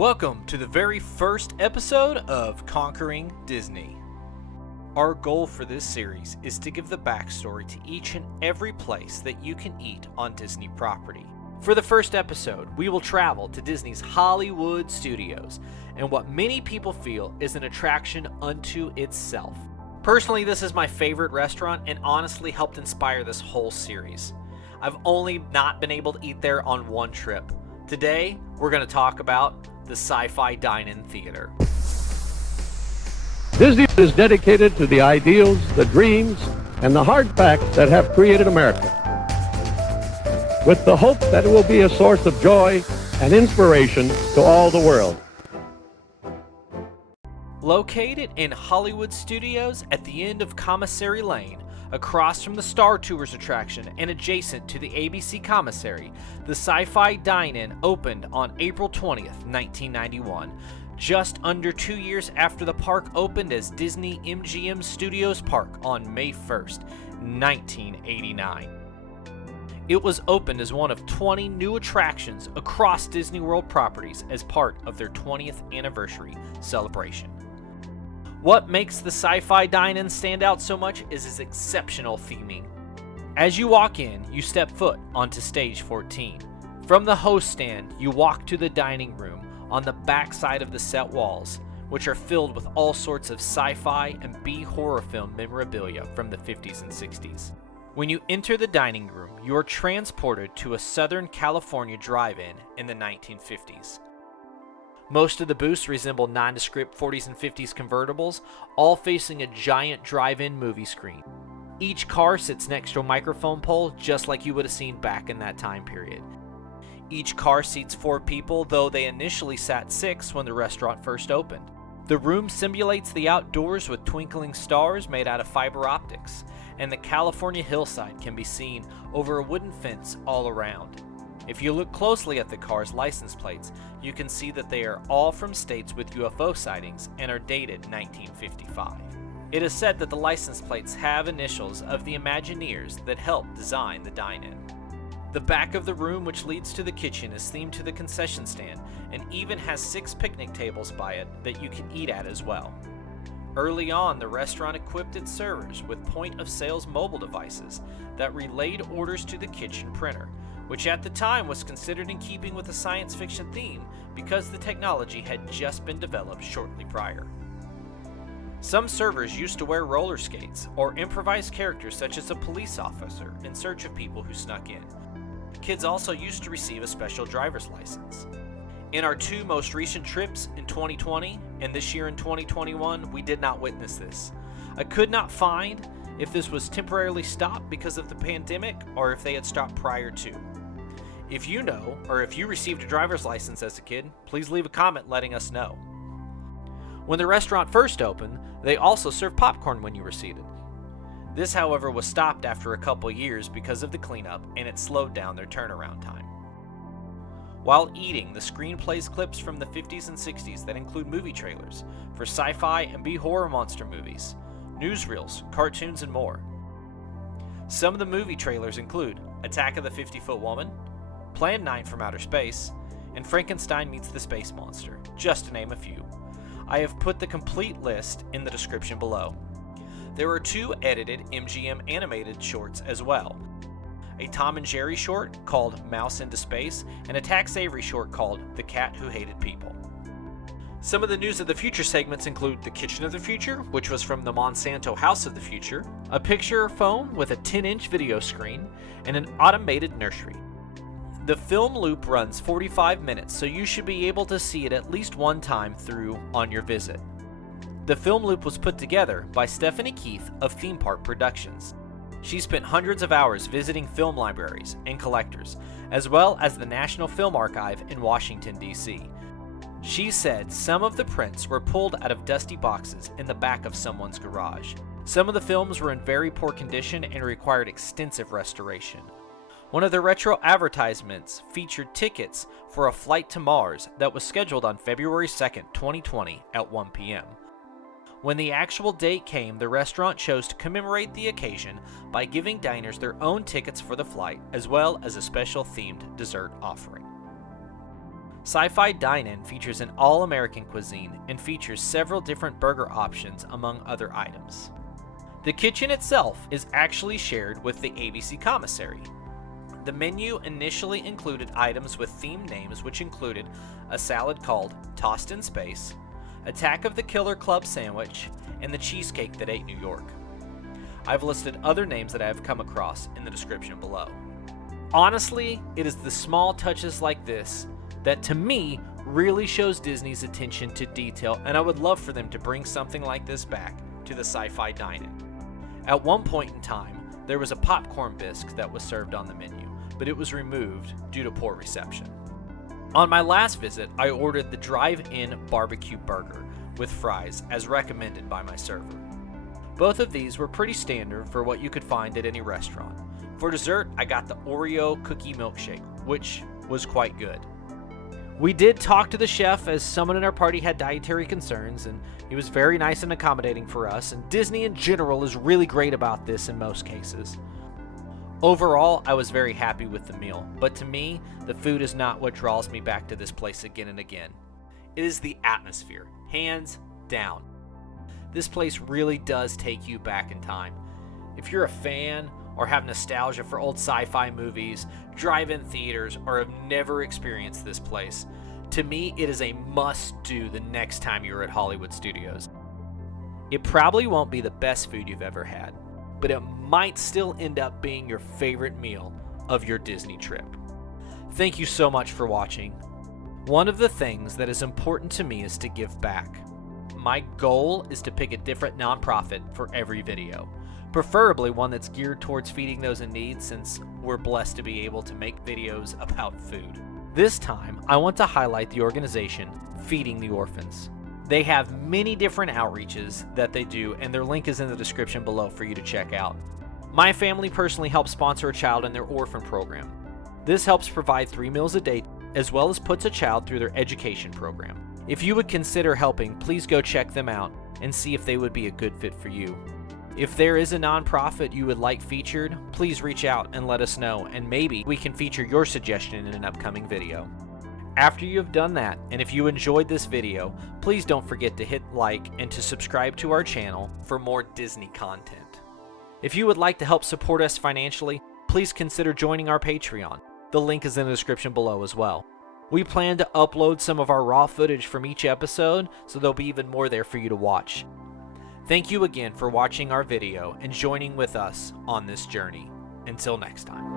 Welcome to the very first episode of Conquering Disney. Our goal for this series is to give the backstory to each and every place that you can eat on Disney property. For the first episode, we will travel to Disney's Hollywood Studios, and what many people feel is an attraction unto itself. Personally, this is my favorite restaurant and honestly helped inspire this whole series. I've only not been able to eat there on one trip. Today, we're going to talk about the Sci-Fi Dine-In Theater. Disney is dedicated to the ideals, the dreams, and the hard facts that have created America, with the hope that it will be a source of joy and inspiration to all the world. Located in Hollywood Studios at the end of Commissary Lane, across from the Star Tours attraction and adjacent to the ABC Commissary, the Sci-Fi Dine-In opened on April 20th, 1991, just under 2 years after the park opened as Disney MGM Studios Park on May 1st, 1989. It was opened as one of 20 new attractions across Disney World properties as part of their 20th anniversary celebration. What makes the Sci-Fi Dine-In stand out so much is its exceptional theming. As you walk in, you step foot onto stage 14. From the host stand, you walk to the dining room on the back side of the set walls, which are filled with all sorts of sci-fi and B-horror film memorabilia from the 50s and 60s. When you enter the dining room, you are transported to a Southern California drive-in in the 1950s. Most of the booths resemble nondescript 40s and 50s convertibles, all facing a giant drive-in movie screen. Each car sits next to a microphone pole, just like you would have seen back in that time period. Each car seats 4 people, though they initially sat 6 when the restaurant first opened. The room simulates the outdoors with twinkling stars made out of fiber optics, and the California hillside can be seen over a wooden fence all around. If you look closely at the car's license plates, you can see that they are all from states with UFO sightings and are dated 1955. It is said that the license plates have initials of the Imagineers that helped design the dine-in. The back of the room, which leads to the kitchen, is themed to the concession stand and even has 6 picnic tables by it that you can eat at as well. Early on, the restaurant equipped its servers with point-of-sales mobile devices that relayed orders to the kitchen printer, which at the time was considered in keeping with the science fiction theme because the technology had just been developed shortly prior. Some servers used to wear roller skates or improvise characters such as a police officer in search of people who snuck in. Kids also used to receive a special driver's license. In our 2 most recent trips in 2020 and this year in 2021, we did not witness this. I could not find if this was temporarily stopped because of the pandemic or if they had stopped prior to. If you know, or if you received a driver's license as a kid, please leave a comment letting us know. When the restaurant first opened, they also served popcorn when you were seated. This, however, was stopped after a couple years because of the cleanup, and it slowed down their turnaround time. While eating, the screen plays clips from the 50s and 60s that include movie trailers for sci-fi and B-horror monster movies, newsreels, cartoons, and more. Some of the movie trailers include Attack of the 50-Foot Woman, Plan 9 from Outer Space, and Frankenstein Meets the Space Monster, just to name a few. I have put the complete list in the description below. There are 2 edited MGM animated shorts as well. A Tom and Jerry short called Mouse into Space, and a Tex Avery short called The Cat Who Hated People. Some of the News of the Future segments include The Kitchen of the Future, which was from the Monsanto House of the Future, a picture phone with a 10-inch video screen, and an automated nursery. The film loop runs 45 minutes, so you should be able to see it at least one time through on your visit. The film loop was put together by Stephanie Keith of Theme Park Productions. She spent hundreds of hours visiting film libraries and collectors, as well as the National Film Archive in Washington, D.C. She said some of the prints were pulled out of dusty boxes in the back of someone's garage. Some of the films were in very poor condition and required extensive restoration. One of the retro advertisements featured tickets for a flight to Mars that was scheduled on February 2nd, 2020 at 1 p.m. When the actual date came, the restaurant chose to commemorate the occasion by giving diners their own tickets for the flight, as well as a special themed dessert offering. Sci-Fi Dine-In features an all-American cuisine and features several different burger options among other items. The kitchen itself is actually shared with the ABC commissary. The menu initially included items with themed names, which included a salad called Tossed in Space, Attack of the Killer Club Sandwich, and the Cheesecake That Ate New York. I've listed other names that I have come across in the description below. Honestly, it is the small touches like this that to me really shows Disney's attention to detail, and I would love for them to bring something like this back to the Sci-Fi Dine-In. At one point in time, there was a popcorn bisque that was served on the menu, but it was removed due to poor reception. On my last visit, I ordered the drive-in barbecue burger with fries as recommended by my server. Both of these were pretty standard for what you could find at any restaurant. For dessert, I got the Oreo cookie milkshake, which was quite good. We did talk to the chef, as someone in our party had dietary concerns, and he was very nice and accommodating for us, and Disney in general is really great about this in most cases. Overall, I was very happy with the meal, but to me, the food is not what draws me back to this place again and again. It is the atmosphere, hands down. This place really does take you back in time. If you're a fan or have nostalgia for old sci-fi movies, drive-in theaters, or have never experienced this place, to me it is a must-do the next time you're at Hollywood Studios. It probably won't be the best food you've ever had, but it might still end up being your favorite meal of your Disney trip. Thank you so much for watching. One of the things that is important to me is to give back. My goal is to pick a different nonprofit for every video, preferably one that's geared towards feeding those in need, since we're blessed to be able to make videos about food. This time, I want to highlight the organization Feeding the Orphans. They have many different outreaches that they do, and their link is in the description below for you to check out. My family personally helps sponsor a child in their orphan program. This helps provide 3 meals a day, as well as puts a child through their education program. If you would consider helping, please go check them out and see if they would be a good fit for you. If there is a nonprofit you would like featured, please reach out and let us know, and maybe we can feature your suggestion in an upcoming video. After you have done that, and if you enjoyed this video, please don't forget to hit like and to subscribe to our channel for more Disney content. If you would like to help support us financially, please consider joining our Patreon. The link is in the description below as well. We plan to upload some of our raw footage from each episode, so there'll be even more there for you to watch. Thank you again for watching our video and joining with us on this journey. Until next time.